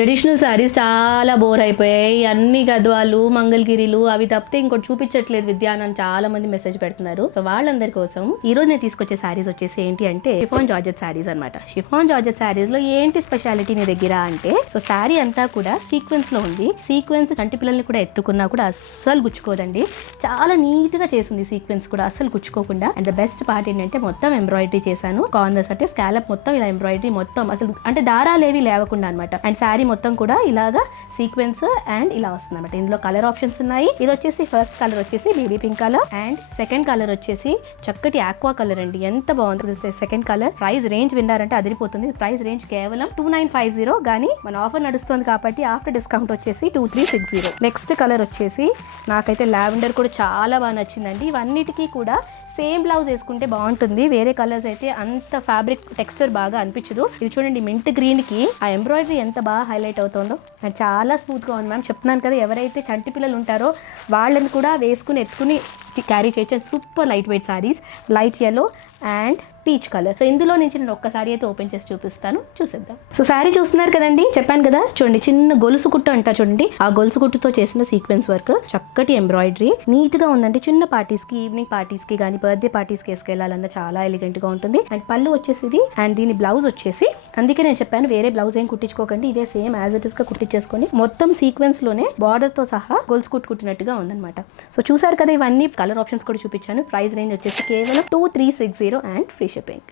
Traditional saris చాలా bore అయిపోయాయి. అన్ని గద్వాలు మంగళగిరిలు అవి తప్పితే ఇంకోటి చూపించట్లేదు విద్య అని చాలా మంది మెసేజ్ పెడుతున్నారు. సో వాళ్ళందరి కోసం ఈ రోజు నేను తీసుకొచ్చే శారీస్ వచ్చేసి ఏంటి అంటే షిఫాన్ జార్జెట్ శారీస్ అనమాట. షిఫాన్ జార్జెట్ శారీస్ లో ఏంటి స్పెషాలిటీ నీ దగ్గర అంటే, సో శారీ అంతా కూడా సీక్వెన్స్ లో ఉంది. సీక్వెన్స్ చంటి పిల్లల్ని కూడా ఎత్తుకున్నా కూడా అస్సలు గుచ్చుకోదండి. చాలా నీట్ గా చేసింది సీక్వెన్స్ కూడా అస్సలు గుచ్చుకోకుండా. అండ్ ద బెస్ట్ పార్ట్ ఏంటంటే మొత్తం ఎంబ్రాయిడరీ చేశాను. కార్నర్స్ అంటే స్కాలప్ మొత్తం ఇలా ఎంబ్రాయిడరీ మొత్తం అసలు అంటే దారాలు ఏవి లేవకుండా అనమాట. అండ్ శారీ మొత్తం కూడా ఇలాగా సీక్వెన్స్ అండ్ ఇలా వస్తుంది అనమాట. ఇందులో కలర్ ఆప్షన్స్ ఉన్నాయి. ఇది వచ్చేసి ఫస్ట్ కలర్ వచ్చేసి baby pink colour and second colour వచ్చేసి చక్కటి ఆక్వా కలర్ అండి. ఎంత బాగుంది సెకండ్ కలర్. ప్రైస్ రేంజ్ విన్నారంటే అదిరిపోతుంది. ప్రైస్ రేంజ్ కేవలం 2950. కానీ మన ఆఫర్ నడుస్తుంది కాబట్టి ఆఫ్టర్ డిస్కౌంట్ వచ్చేసి 2360. నెక్స్ట్ కలర్ వచ్చేసి నాకైతే లావెండర్ కూడా చాలా బాగా నచ్చిందండి. ఇవన్నిటికీ కూడా సేమ్ బ్లౌజ్ వేసుకుంటే బాగుంటుంది. వేరే కలర్స్ అయితే అంత ఫ్యాబ్రిక్ టెక్స్చర్ బాగా అనిపించదు. ఇది చూడండి మింట్ గ్రీన్ కి ఆ ఎంబ్రాయిడరీ ఎంత బాగా హైలైట్ అవుతుందో. చాలా స్మూత్ గా ఉంది మ్యామ్. చెప్తున్నాను కదా, ఎవరైతే చంటి పిల్లలు ఉంటారో వాళ్ళని కూడా వేసుకుని ఎత్తుకుని క్యారీ చేయొచ్చు. Super light weight saris, light yellow and peach colour. So ఇందులో నుంచి నేను ఒక్కసారి అయితే ఓపెన్ చేసి చూపిస్తాను, చూసేద్దాం. సో శారీ చూస్తున్నారు కదండి, చెప్పాను కదా చూడండి చిన్న గొలుసు కుట్టు అంటారు చూడండి, ఆ గొలుసు కుట్టుతో చేసిన సీక్వెన్స్ వర్క్, చక్కటి ఎంబ్రాయిడరీ, నీట్ గా ఉందండి. చిన్న పార్టీస్ కి, ఈవినింగ్ పార్టీస్ కి కానీ బర్త్డే పార్టీస్ కి వేసుకెళ్లాలన్నా చాలా ఎలిగెంట్ గా ఉంటుంది. అండ్ పళ్ళు వచ్చేసి ఇది అండ్ దీని బ్లౌజ్ వచ్చేసి, అందుకే నేను చెప్పాను వేరే బ్లౌజ్ ఏం కుట్టించుకోకండి, ఇదే సేమ్ యాజ్ ఇట్ ఇస్ గా కుట్టించేసుకొని మొత్తం సీక్వెన్స్ లోనే బార్డర్ తో సహా గొలుసు కుట్టినట్టుగా ఉందన్నమాట. సో చూసారు కదా, ఇవన్నీ కలర్ ఆప్షన్స్ కూడా చూపించాను. ప్రైస్ రేంజ్ వచ్చేసి కేవలం 2360 అండ్ ఫ్రీ షిప్పింగ్.